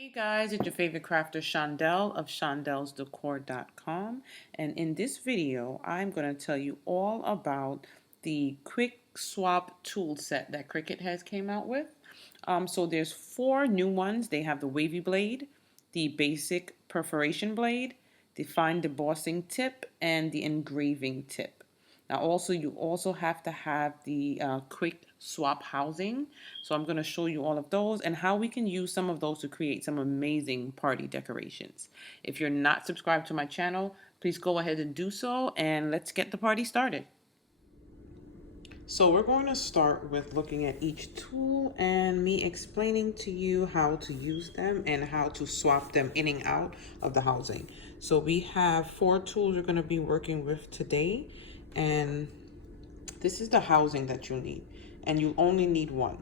Hey guys, it's your favorite crafter Shondell of shondellsdecor.com, and in this video I'm going to tell you all about the quick swap tool set that Cricut has came out with. So there's 4 new ones. They have the wavy blade, the basic perforation blade, the fine debossing tip, and the engraving tip. Now also you also have to have the quick swap housing. So I'm going to show you all of those and how we can use some of those to create some amazing party decorations. If you're not subscribed to my channel, please go ahead and do so, and let's get the party started. So we're going to start with looking at each tool and me explaining to you how to use them and how to swap them in and out of the housing. So we have 4 tools we're going to be working with today, and this is the housing that you need, and you only need one.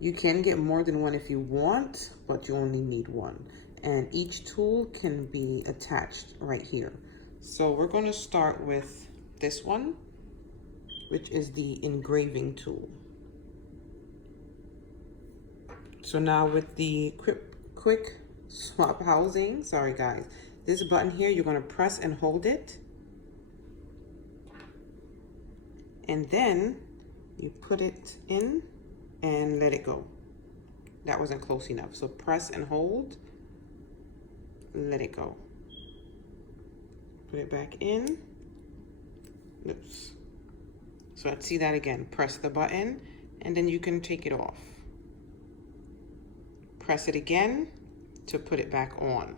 You can get more than one if you want, but you only need one. And each tool can be attached right here. So we're going to start with this one, which is the engraving tool. So now with the quick swap housing, sorry guys, this button here, you're going to press and hold it. And then you put it in and let it go. That wasn't close enough. So press and hold, let it go. Put it back in. Oops. So let's see that again. Press the button and then you can take it off. Press it again to put it back on.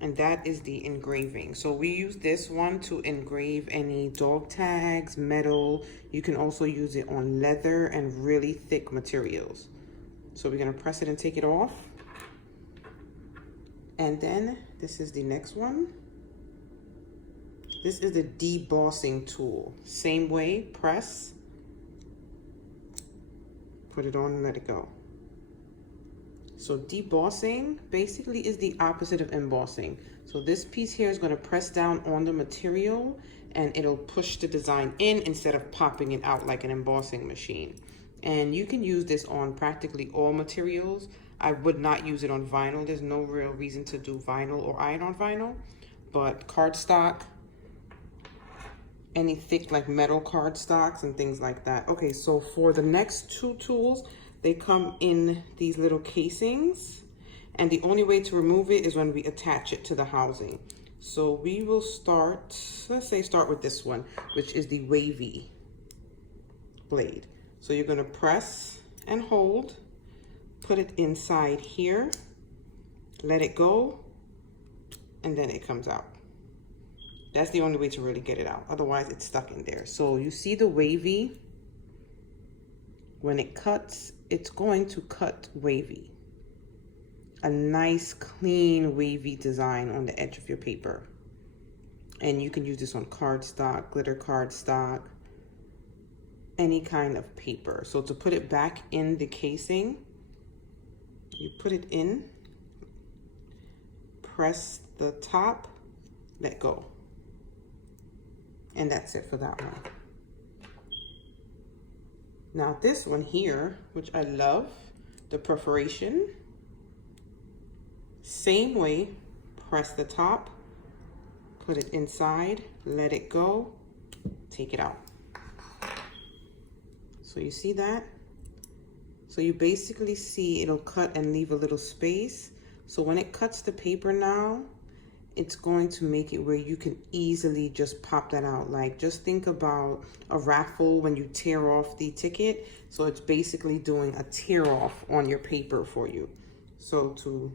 And that is the engraving. So we use this one to engrave any dog tags, metal. You can also use it on leather and really thick materials. So we're gonna press it and take it off. And then this is the next one. This is the debossing tool. Same way, press, put it on and let it go. So debossing basically is the opposite of embossing. So this piece here is going to press down on the material and it'll push the design in instead of popping it out like an embossing machine. And you can use this on practically all materials. I would not use it on vinyl. There's no real reason to do vinyl or iron on vinyl, but cardstock, any thick like metal cardstocks and things like that. Okay, so for the next 2 tools, they come in these little casings, and the only way to remove it is when we attach it to the housing. So we will start, let's say start with this one, which is the wavy blade. So you're gonna press and hold, put it inside here, let it go, and then it comes out. That's the only way to really get it out. Otherwise, it's stuck in there. So you see the wavy, when it cuts, it's going to cut wavy. A nice, clean, wavy design on the edge of your paper. And you can use this on cardstock, glitter cardstock, any kind of paper. So to put it back in the casing, you put it in, press the top, let go. And that's it for that one. Now this one here, which I love, the perforation, same way, press the top, put it inside, let it go, take it out. So you see that? So you basically see it'll cut and leave a little space. So when it cuts the paper now, it's going to make it where you can easily just pop that out. Like, just think about a raffle when you tear off the ticket. So it's basically doing a tear off on your paper for you. So to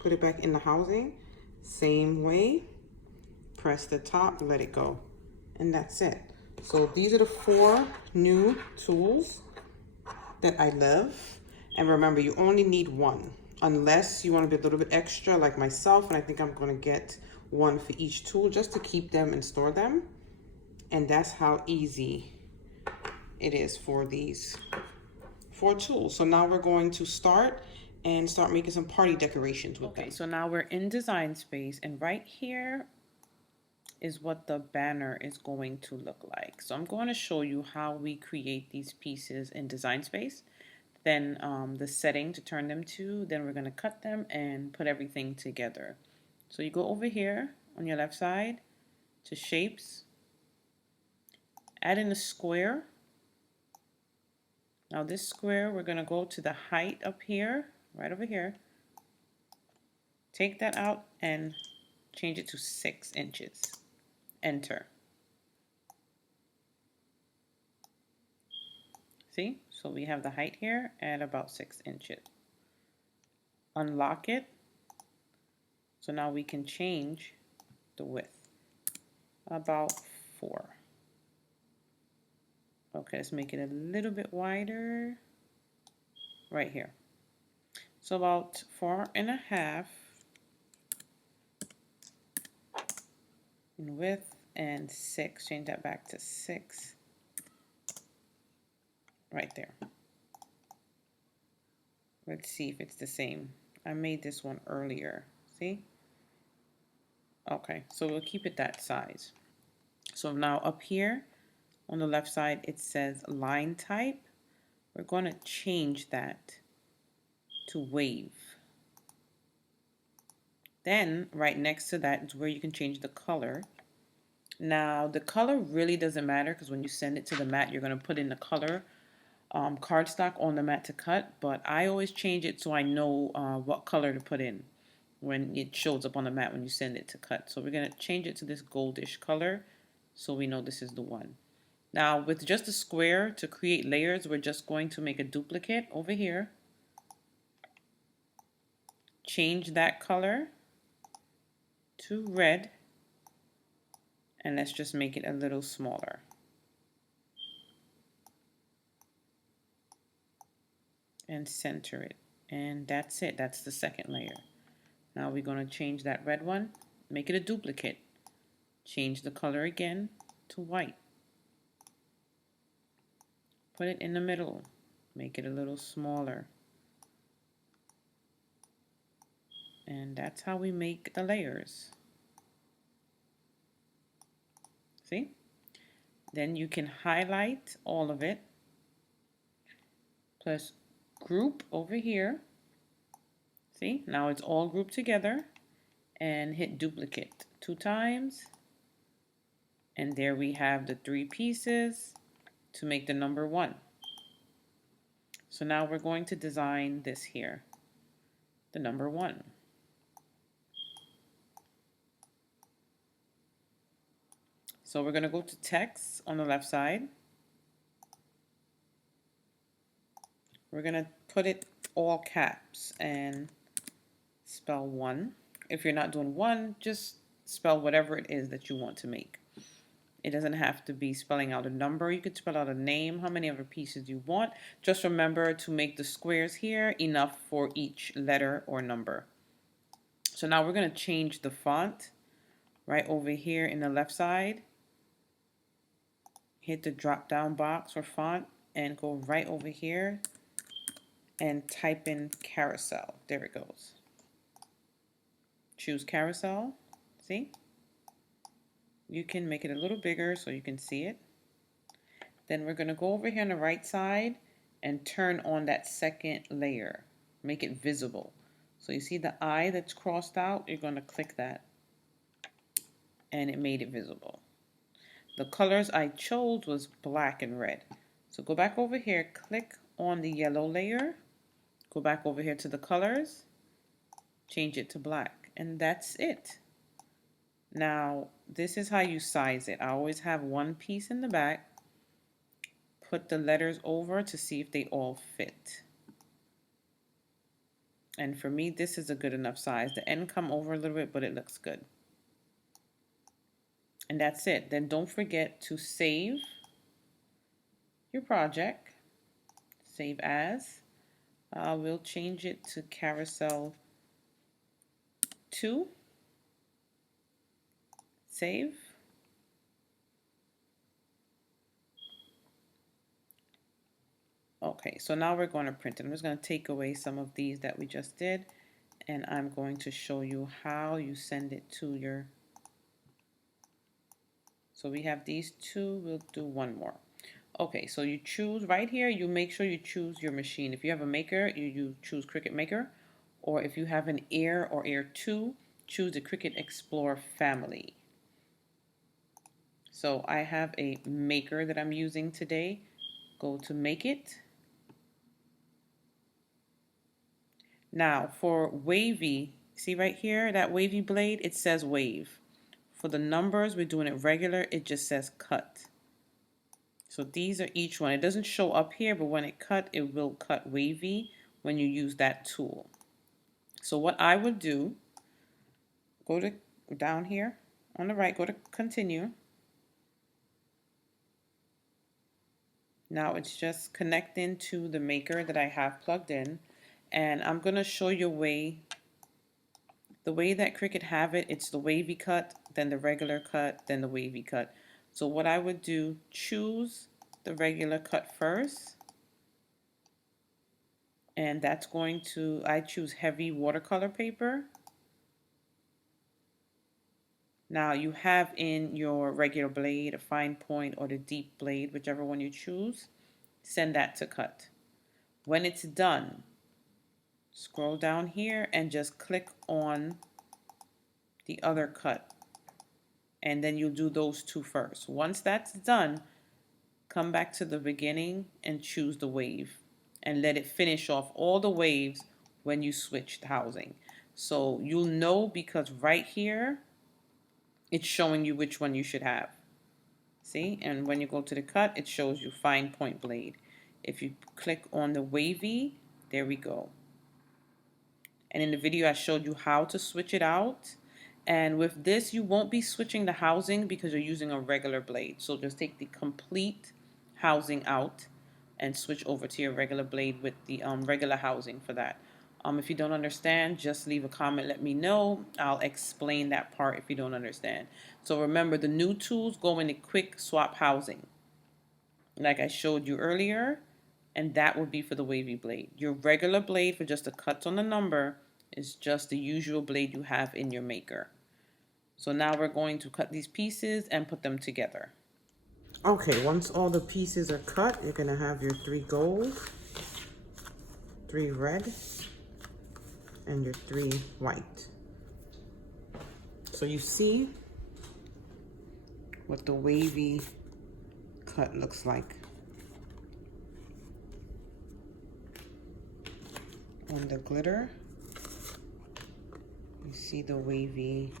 put it back in the housing, same way, press the top, let it go. And that's it. So these are the 4 new tools that I love. And remember, you only need one. Unless you want to be a little bit extra like myself, and I think I'm going to get one for each tool just to keep them and store them. And that's how easy it is for these 4 tools. So now we're going to start making some party decorations with them. Okay, so now we're in design space, and right here is what the banner is going to look like. So I'm going to show you how we create these pieces in design space. then the setting to turn them to, then we're going to cut them and put everything together. So you go over here on your left side to shapes, add in a square. Now this square, we're going to go to the height up here, right over here. Take that out and change it to 6 inches. Enter. See? So we have the height here at about 6 inches. Unlock it. So now we can change the width. About 4. Okay, let's make it a little bit wider. Right here. So about 4.5 in width and 6. Change that back to 6. Right there. Let's see if it's the same. I made this one earlier. See? Okay, so we'll keep it that size. So now up here on the left side it says line type. We're going to change that to wave. Then right next to that is where you can change the color. Now the color really doesn't matter because when you send it to the mat you're going to put in the color cardstock on the mat to cut, but I always change it so I know what color to put in when it shows up on the mat when you send it to cut. So we're going to change it to this goldish color so we know this is the one. Now with just a square to create layers, we're just going to make a duplicate over here. Change that color to red and let's just make it a little smaller. And center it, and that's it. That's the second layer. Now we're going to change that red one, make it a duplicate, change the color again to white, put it in the middle, make it a little smaller, and that's how we make the layers. See? Then you can highlight all of it, plus group over here. See, now it's all grouped together, and hit duplicate 2 times, and there we have the 3 pieces to make the number 1. So now we're going to design this here, the number 1. So we're going to go to text on the left side. We're going to put it all caps and spell 1. If you're not doing 1, just spell whatever it is that you want to make. It doesn't have to be spelling out a number. You could spell out a name, how many other pieces you want. Just remember to make the squares here enough for each letter or number. So now we're going to change the font right over here in the left side. Hit the drop down box for font and go right over here and type in carousel. There it goes. Choose carousel. See? You can make it a little bigger so you can see it. Then we're going to go over here on the right side and turn on that second layer. Make it visible. So you see the eye that's crossed out? You're going to click that. And it made it visible. The colors I chose was black and red. So go back over here, click on the yellow layer. Go back over here to the colors, change it to black, and that's it. Now, this is how you size it. I always have one piece in the back, put the letters over to see if they all fit. And for me, this is a good enough size. The end come over a little bit, but it looks good. And that's it. Then don't forget to save your project. Save as. We'll change it to carousel 2. Save. Okay, so now we're going to print it. I'm just going to take away some of these that we just did, and I'm going to show you how you send it to your... So we have these 2, we'll do 1 more. Okay, so you choose right here, you make sure you choose your machine. If you have a Maker, you choose Cricut Maker. Or if you have an Air or Air 2, choose the Cricut Explore family. So I have a Maker that I'm using today. Go to Make It. Now for Wavy, see right here, that Wavy blade, it says Wave. For the numbers, we're doing it regular, it just says Cut. So these are each one. It doesn't show up here, but when it cut, it will cut wavy when you use that tool. So what I would do, go to down here on the right, go to continue. Now it's just connecting to the Maker that I have plugged in. And I'm going to show you the way that Cricut have it. It's the wavy cut, then the regular cut, then the wavy cut. So what I would do, choose the regular cut first. And that's going to, I choose heavy watercolor paper. Now you have in your regular blade, a fine point or the deep blade, whichever one you choose, send that to cut. When it's done, scroll down here and just click on the other cut. And then you'll do those two first. Once that's done, come back to the beginning and choose the wave and let it finish off all the waves when you switch the housing. So you'll know because right here, it's showing you which one you should have. See, and when you go to the cut, it shows you fine point blade. If you click on the wavy, there we go. And in the video, I showed you how to switch it out. And with this, you won't be switching the housing because you're using a regular blade. So just take the complete housing out and switch over to your regular blade with the regular housing for that. If you don't understand, just leave a comment, let me know. I'll explain that part if you don't understand. So remember, the new tools go in the quick swap housing, like I showed you earlier, and that would be for the wavy blade. Your regular blade for just the cuts on the number is just the usual blade you have in your Maker. So now we're going to cut these pieces and put them together. Okay, once all the pieces are cut, you're gonna have your 3 gold, 3 red, and your 3 white. So you see what the wavy cut looks like. On the glitter, you see the wavy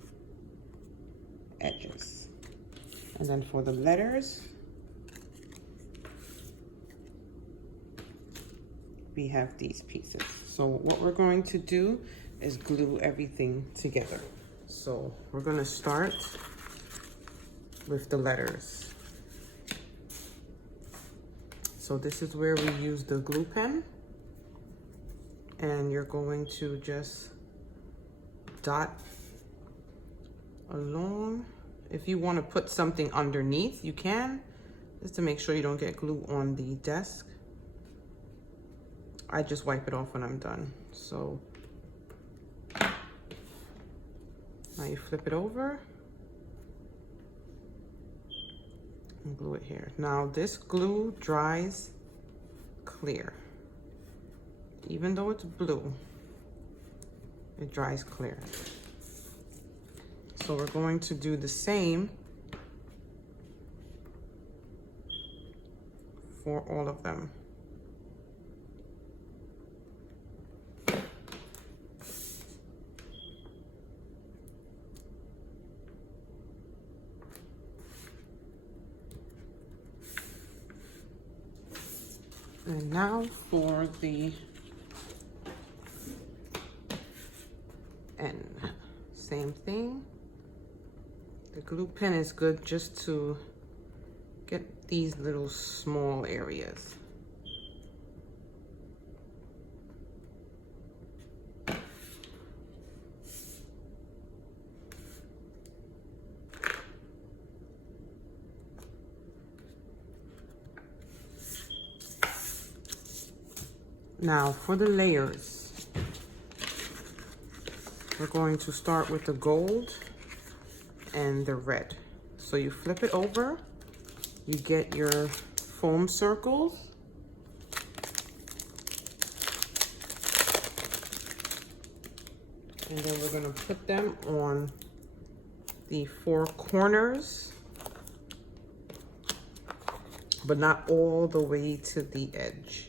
edges. And then for the letters, we have these pieces. So what we're going to do is glue everything together. So we're going to start with the letters. So this is where we use the glue pen. And you're going to just dot along. If you want to put something underneath, you can, just to make sure you don't get glue on the desk. I just wipe it off when I'm done. So now you flip it over and glue it here. Now this glue dries clear. Even though it's blue, it dries clear. So we're going to do the same for all of them. And now for the end. Same thing. The glue pen is good just to get these little small areas. Now for the layers, we're going to start with the gold and the red. So you flip it over, you get your foam circles. And then we're going to put them on the 4 corners, but not all the way to the edge.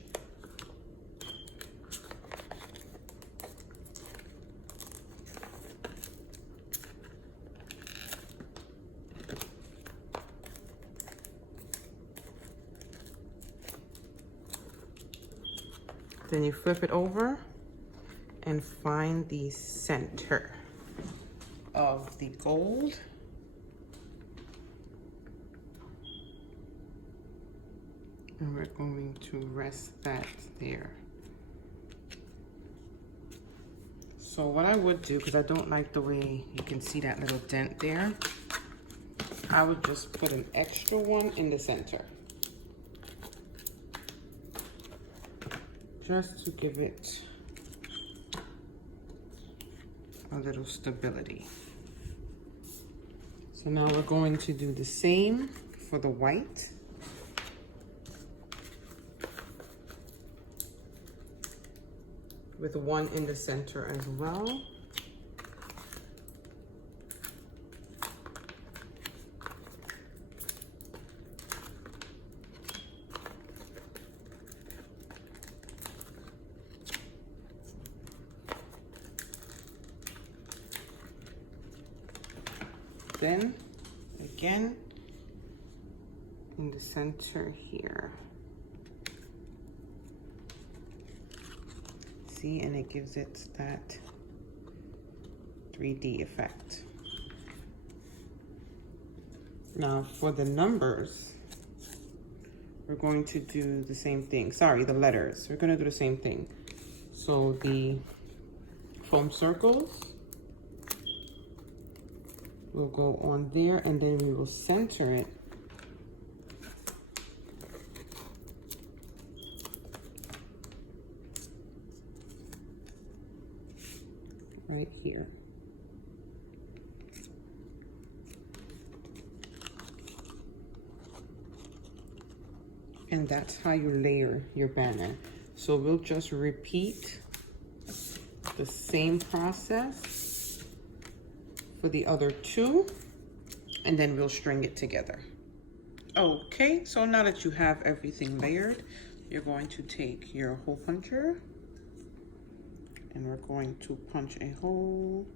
Then you flip it over and find the center of the gold. And we're going to rest that there. So what I would do, because I don't like the way you can see that little dent there, I would just put an extra one in the center. Just to give it a little stability. So now we're going to do the same for the white. With one in the center as well. Then again in the center here. See, and it gives it that 3D effect. Now for the numbers, we're going to do the same thing. Sorry, the letters. We're going to do the same thing. So the foam circles will go on there, and then we will center it right here. And that's how you layer your banner. So we'll just repeat the same process for the other 2, and then we'll string it together. Okay, so now that you have everything layered, you're going to take your hole puncher, and we're going to punch a hole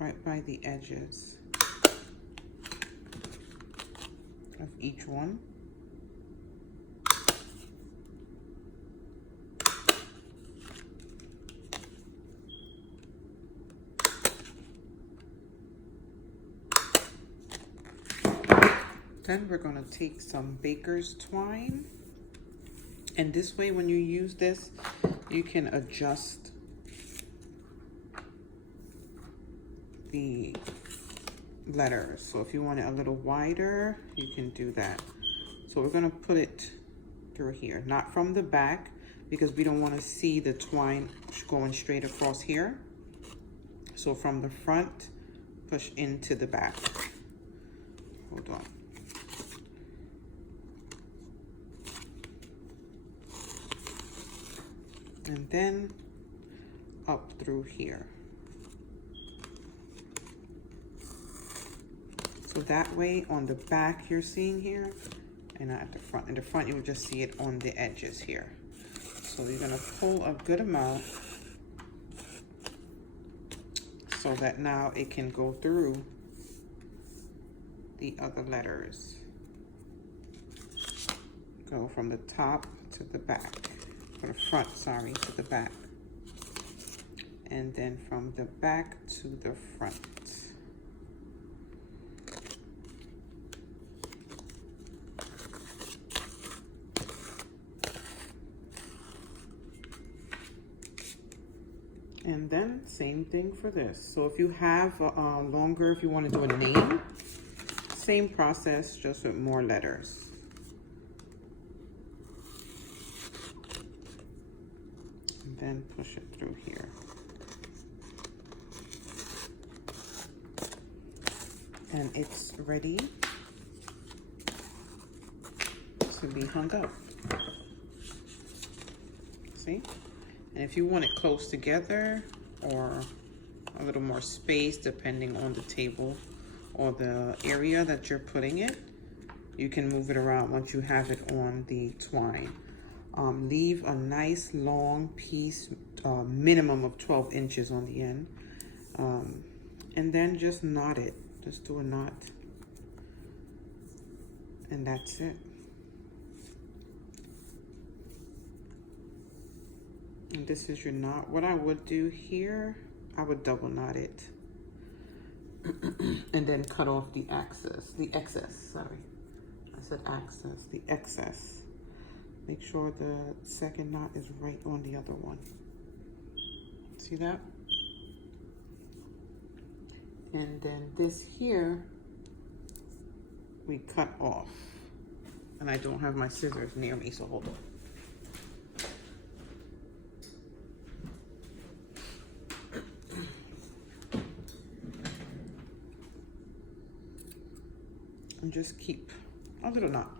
right by the edges of each one. Then we're going to take some baker's twine, and this way when you use this, you can adjust the letters. So if you want it a little wider, you can do that. So we're going to put it through here, not from the back, because we don't want to see the twine going straight across here. So from the front, push into the back. Hold on. And then up through here. So that way on the back you're seeing here, and not at the front. In the front you will just see it on the edges here. So you're gonna pull a good amount so that now it can go through the other letters. Go from the top to the back. From the front, sorry, to the back. And then from the back to the front. And then same thing for this. So if you have longer, if you want to do a name, same process, just with more letters. And then push it through here. And it's ready to be hung up. See? And if you want it close together or a little more space depending on the table or the area that you're putting it, you can move it around once you have it on the twine. Leave a nice long piece, minimum of 12 inches on the end. And then just knot it. Just do a knot. And that's it. And this is your knot. What I would do here, I would double knot it. And then cut off the excess, sorry. I said access, the excess. Make sure the second knot is right on the other one. See that? And then this here, we cut off. And I don't have my scissors near me, so hold on. And just keep a little knot.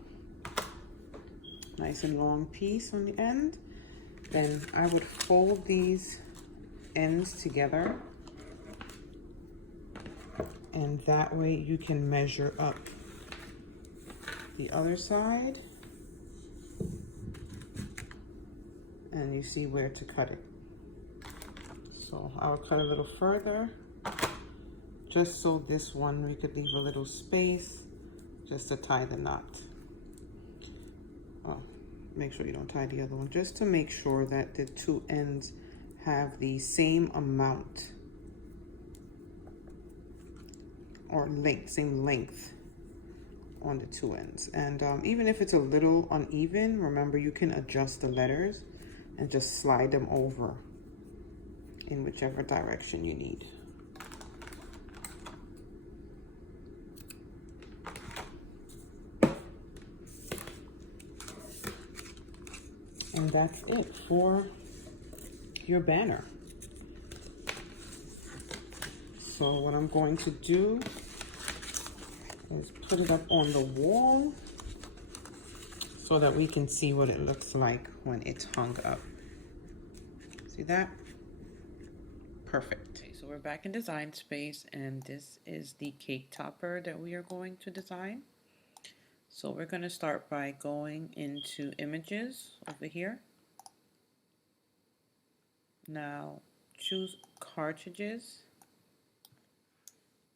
Nice and long piece on the end. Then I would fold these ends together. And that way you can measure up the other side. And you see where to cut it. So I would cut a little further. Just so this one we could leave a little space just to tie the knot. Oh, make sure you don't tie the other one, just to make sure that the two ends have the same amount or length, same length on the two ends. And even if it's a little uneven, remember you can adjust the letters and just slide them over in whichever direction you need. And that's it for your banner. So what I'm going to do is put it up on the wall so that we can see what it looks like when it's hung up. See that? Perfect. Okay, so we're back in design space, and this is the cake topper that we are going to design. So we're going to start by going into images over here. Now choose cartridges.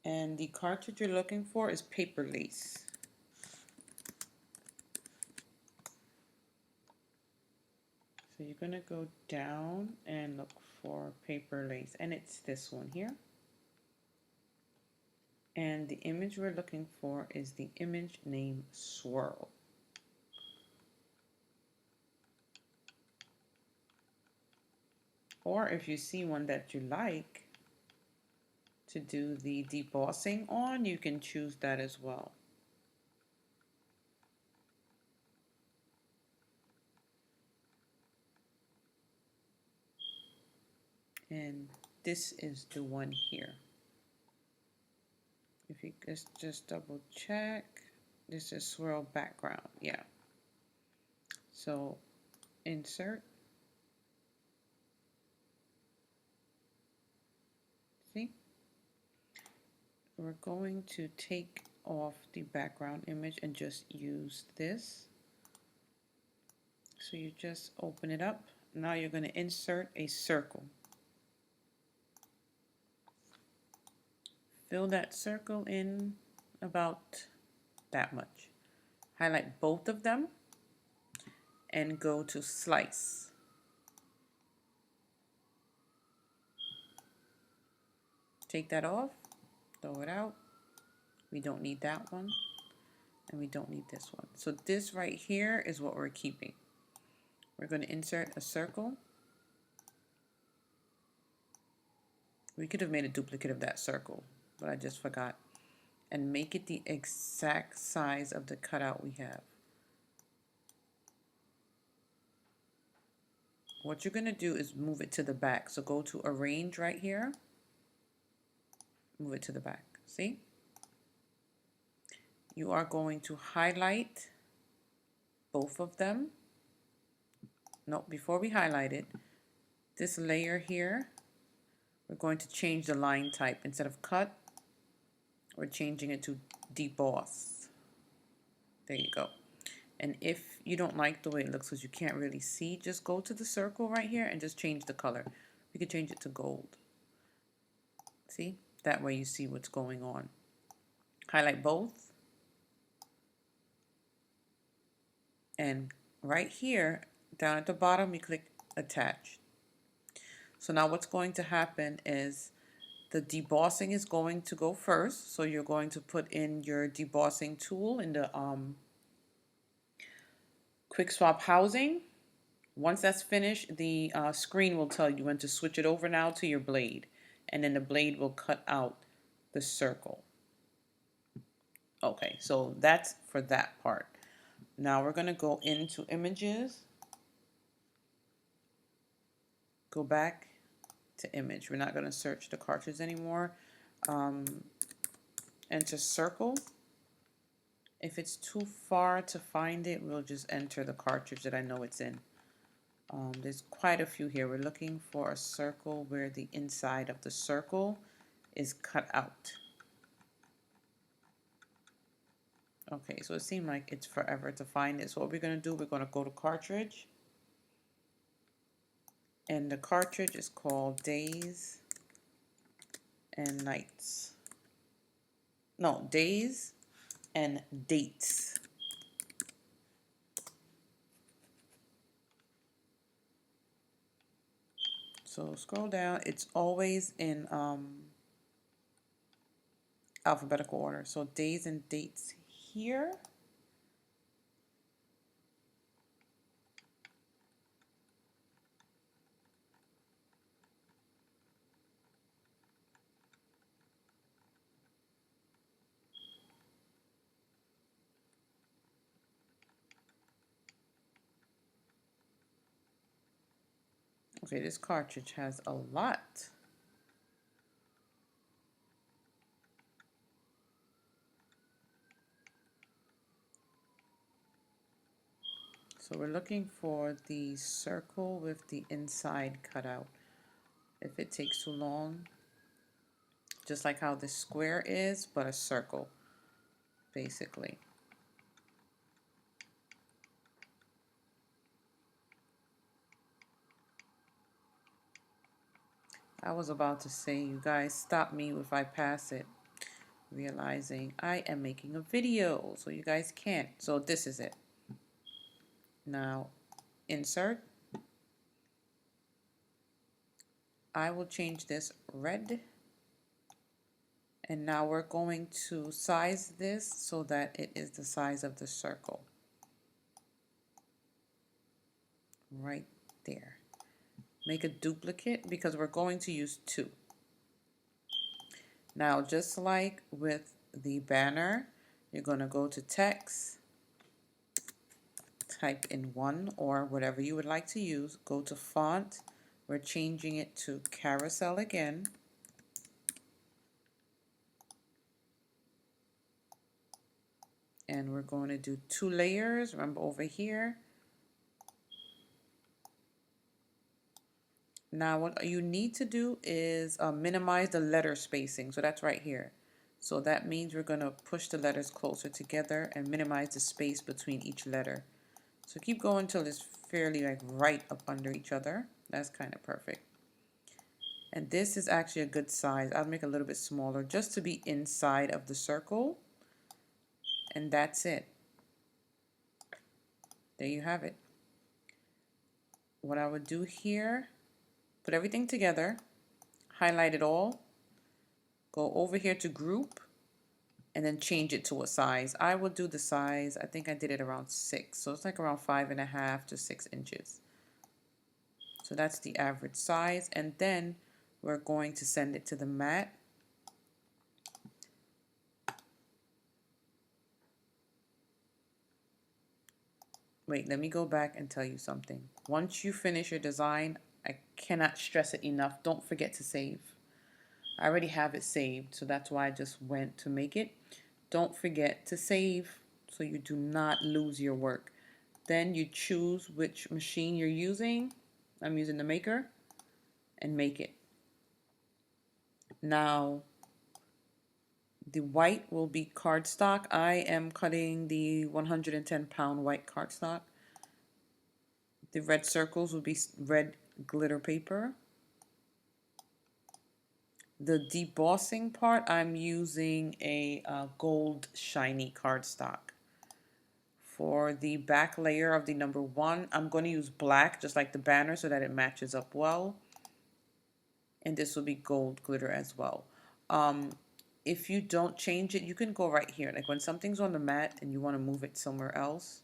And the cartridge you're looking for is paper lace. So you're going to go down and look for paper lace. And it's this one here. And the image we're looking for is the image name Swirl. Or if you see one that you like to do the debossing on, you can choose that as well. And this is the one here. If you just double check, this is swirl background, yeah. So insert. See? We're going to take off the background image and just use this. So you just open it up. Now you're going to insert a circle. Fill that circle in about that much. Highlight both of them and go to slice. Take that off, throw it out. We don't need that one, and we don't need this one. So this right here is what we're keeping. We're going to insert a circle. We could have made a duplicate of that circle, but I just forgot. And make it the exact size of the cutout we have. What you're going to do is move it to the back. So go to Arrange right here. Move it to the back. See? You are going to highlight both of them. No, before we highlight it, this layer here, we're going to change the line type. Instead of cut, we're changing it to deboss. There you go. And if you don't like the way it looks because you can't really see, just go to the circle right here and just change the color. You can change it to gold. See? That way you see what's going on. Highlight both. And right here, down at the bottom, you click attach. So now what's going to happen is the debossing is going to go first. So you're going to put in your debossing tool in the quick swap housing. Once that's finished, the screen will tell you when to switch it over now to your blade. And then the blade will cut out the circle. Okay, so that's for that part. Now we're going to go into images. Go back to image. We're not going to search the cartridge anymore. Enter circle. If it's too far to find it, we'll just enter the cartridge that I know it's in. There's quite a few here. We're looking for a circle where the inside of the circle is cut out. Okay, so it seemed like it's forever to find it. So what we're going to do, we're going to go to cartridge. And the cartridge is called Days and Nights. No, Days and Dates. So scroll down. It's always in alphabetical order. So days and dates here. Okay, this cartridge has a lot. So we're looking for the circle with the inside cut out. If it takes too long, just like how this square is, but a circle, basically. I was about to say, you guys stop me if I pass it, realizing I am making a video, so you guys can't. So this is it. Now, insert. I will change this red. And now we're going to size this so that it is the size of the circle. Right there. Make a duplicate because we're going to use 2. Now, just like with the banner, you're going to go to text, type in 1 or whatever you would like to use. Go to font. We're changing it to carousel again. And we're going to do 2 layers. Remember over here. Now what you need to do is minimize the letter spacing. So that's right here. So that means we're going to push the letters closer together and minimize the space between each letter. So keep going until it's fairly like right up under each other. That's kind of perfect. And this is actually a good size. I'll make a little bit smaller just to be inside of the circle. And that's it. There you have it. What I would do here, put everything together, highlight it all, go over here to group, and then change it to a size. I will do the size, I think I did it around 6, so it's like around 5.5 to 6 inches. So that's the average size, and then we're going to send it to the mat. Wait, let me go back and tell you something. Once you finish your design, I cannot stress it enough, don't forget to save. I already have it saved, so that's why I just went to make it. Don't forget to save so you do not lose your work. Then you choose which machine you're using. I'm using the Maker, and make it. Now, the white will be cardstock. I am cutting the 110-pound white cardstock. The red circles will be red glitter paper. The debossing part, I'm using a gold shiny cardstock. For the back layer of the number 1, I'm going to use black, just like the banner, so that it matches up well. And this will be gold glitter as well. If you don't change it, you can go right here. Like when something's on the mat and you want to move it somewhere else.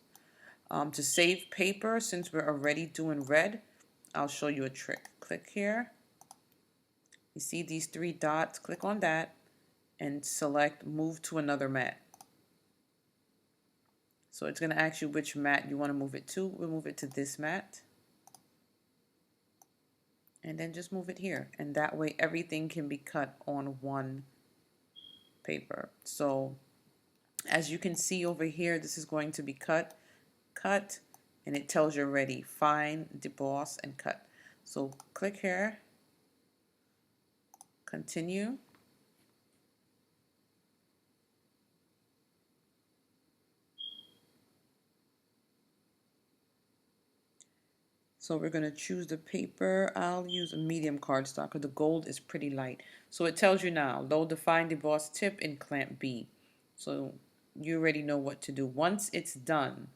To save paper, since we're already doing red, I'll show you a trick. Click here. You see these 3 dots, click on that and select move to another mat. So it's going to ask you which mat you want to move it to. We'll move it to this mat. And then just move it here. And that way everything can be cut on one paper. So as you can see over here, this is going to be cut, and it tells you already, fine, deboss, and cut. So click here. Continue. So we're going to choose the paper. I'll use a medium cardstock because the gold is pretty light. So it tells you now, load the fine deboss tip in clamp B. So you already know what to do. Once it's done,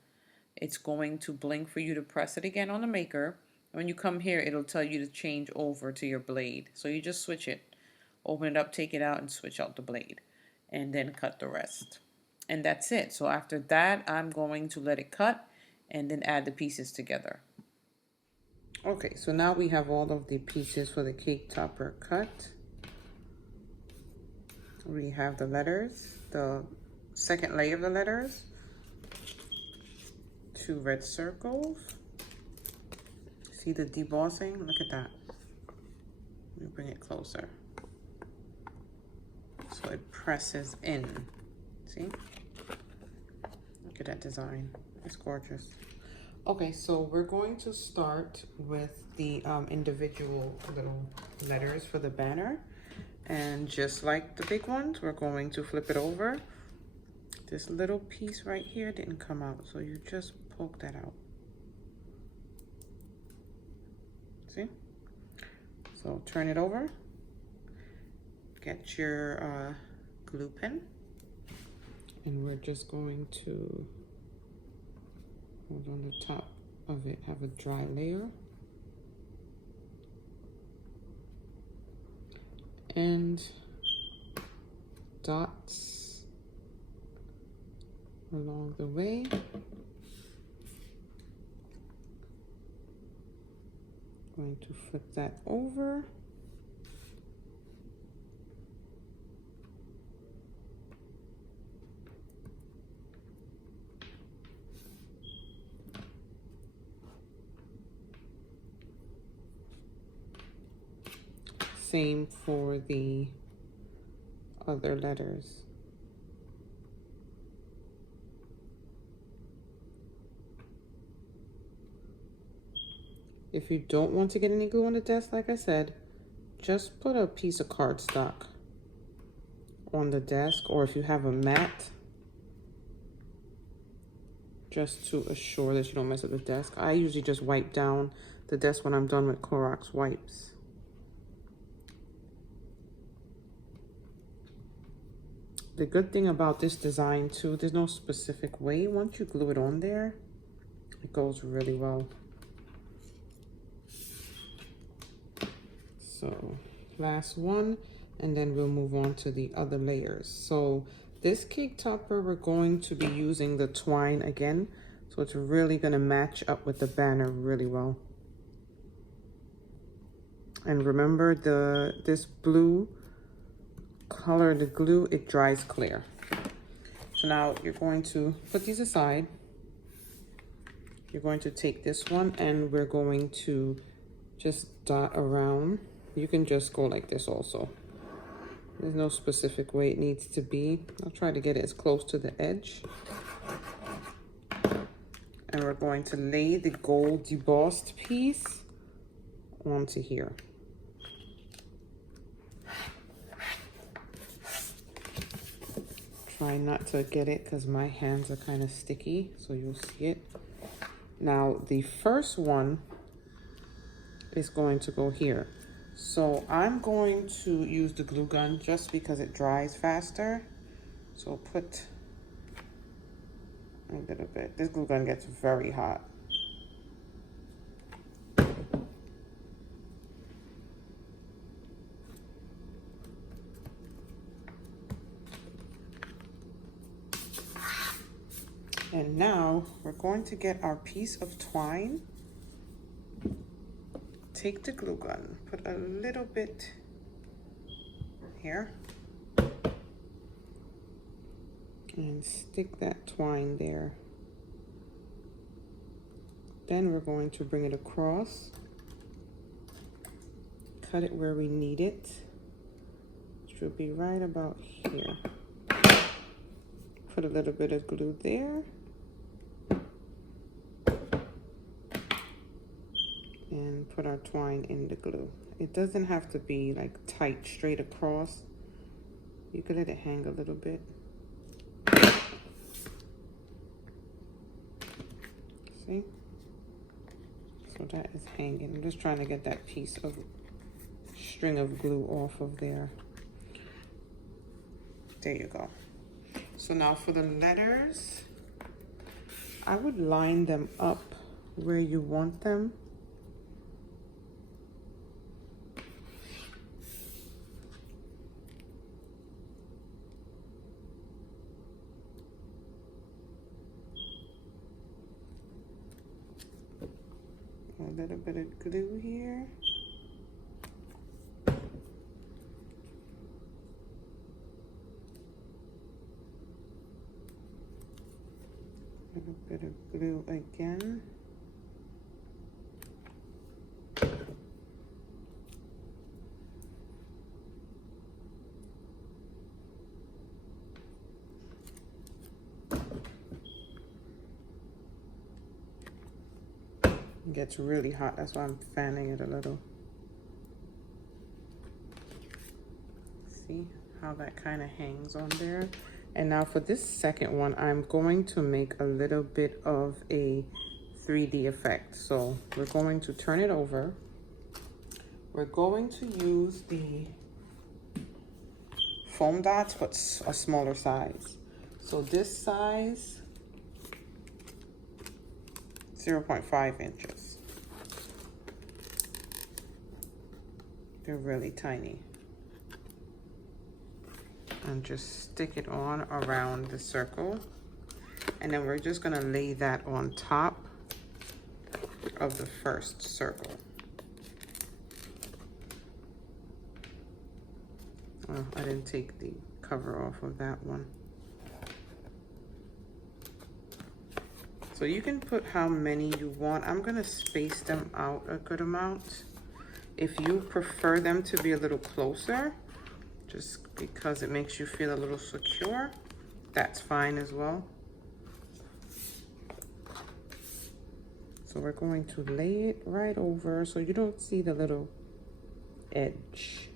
it's going to blink for you to press it again on the Maker. When you come here, it'll tell you to change over to your blade. So you just switch it. Open it up, take it out, and switch out the blade. And then cut the rest. And that's it. So after that, I'm going to let it cut and then add the pieces together. Okay, so now we have all of the pieces for the cake topper cut. We have the letters, the second layer of the letters, 2 red circles. See the debossing? Look at that. Let me bring it closer. So it presses in. See? Look at that design. It's gorgeous. Okay, so we're going to start with the individual little letters for the banner. And just like the big ones, we're going to flip it over. This little piece right here didn't come out, so you just poke that out. See? So turn it over. Get your glue pen. And we're just going to hold on the top of it, have a dry layer. And dots along the way. Going to flip that over. Same for the other letters. If you don't want to get any glue on the desk, like I said, just put a piece of cardstock on the desk, or if you have a mat, just to assure that you don't mess up the desk. I usually just wipe down the desk when I'm done with Clorox wipes. The good thing about this design too, there's no specific way. Once you glue it on there, it goes really well. So last one, and then we'll move on to the other layers. So this cake topper, we're going to be using the twine again. So it's really gonna match up with the banner really well. And remember this blue color, the glue, it dries clear. So now you're going to put these aside. You're going to take this one and we're going to just dot around. You can just go like this also. There's no specific way it needs to be. I'll try to get it as close to the edge. And then we're going to lay the gold debossed piece onto here. Try not to get it because my hands are kind of sticky, so you'll see it. Now the first one is going to go here. So I'm going to use the glue gun just because it dries faster. So put a little bit. This glue gun gets very hot. And now we're going to get our piece of twine. Take the glue gun, put a little bit here, and stick that twine there. Then we're going to bring it across, cut it where we need it, which will be right about here. Put a little bit of glue there. And put our twine in the glue. It doesn't have to be like tight straight across. You can let it hang a little bit. See? So that is hanging. I'm just trying to get that piece of string of glue off of there. There you go. So now for the letters, I would line them up where you want them. A little bit of glue here. A little bit of glue again. It gets really hot, that's why I'm fanning it a little. See how that kind of hangs on there? And now for this second one, I'm going to make a little bit of a 3D effect. So we're going to turn it over. We're going to use the foam dots, but a smaller size. So this size, 0.5 inches. They're really tiny. And just stick it on around the circle. And then we're just gonna lay that on top of the first circle. Oh, I didn't take the cover off of that one. So you can put how many you want. I'm gonna space them out a good amount. If you prefer them to be a little closer, just because it makes you feel a little secure, that's fine as well. So we're going to lay it right over so you don't see the little edge.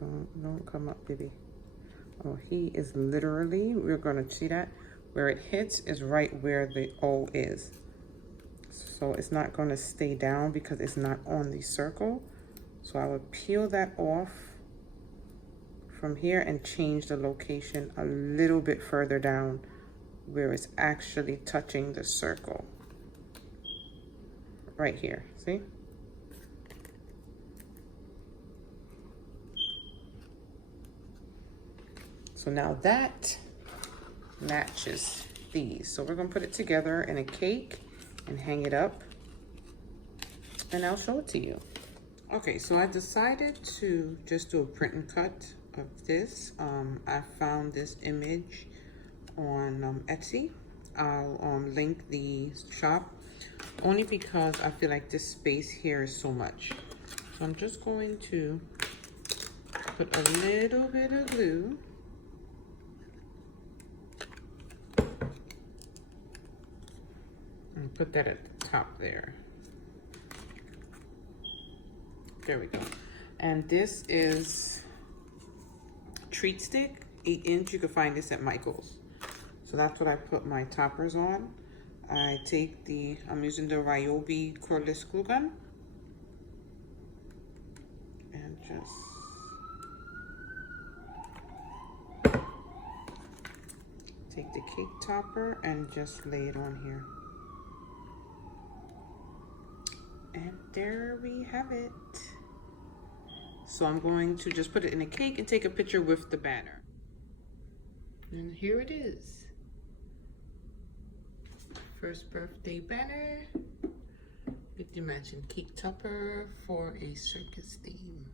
Don't come up, baby. Oh, he is literally, we're gonna see that, where it hits is right where the O is. So it's not gonna stay down because it's not on the circle. So I would peel that off from here and change the location a little bit further down where it's actually touching the circle. Right here, see? So now that matches these. So we're gonna put it together in a cake and hang it up, and I'll show it to you. Okay, so I decided to just do a print and cut of this. I found this image on Etsy. I'll link the shop only because I feel like this space here is so much. So I'm just going to put a little bit of glue And put that at the top there. There we go. And this is treat stick, 8-inch. You can find this at Michael's. So that's what I put my toppers on. I take I'm using the Wavy cordless glue gun. And just take the cake topper and just lay it on here. And there we have it. So I'm going to just put it in a cake and take a picture with the banner. And here it is. First birthday banner with the matching cake topper for a circus theme.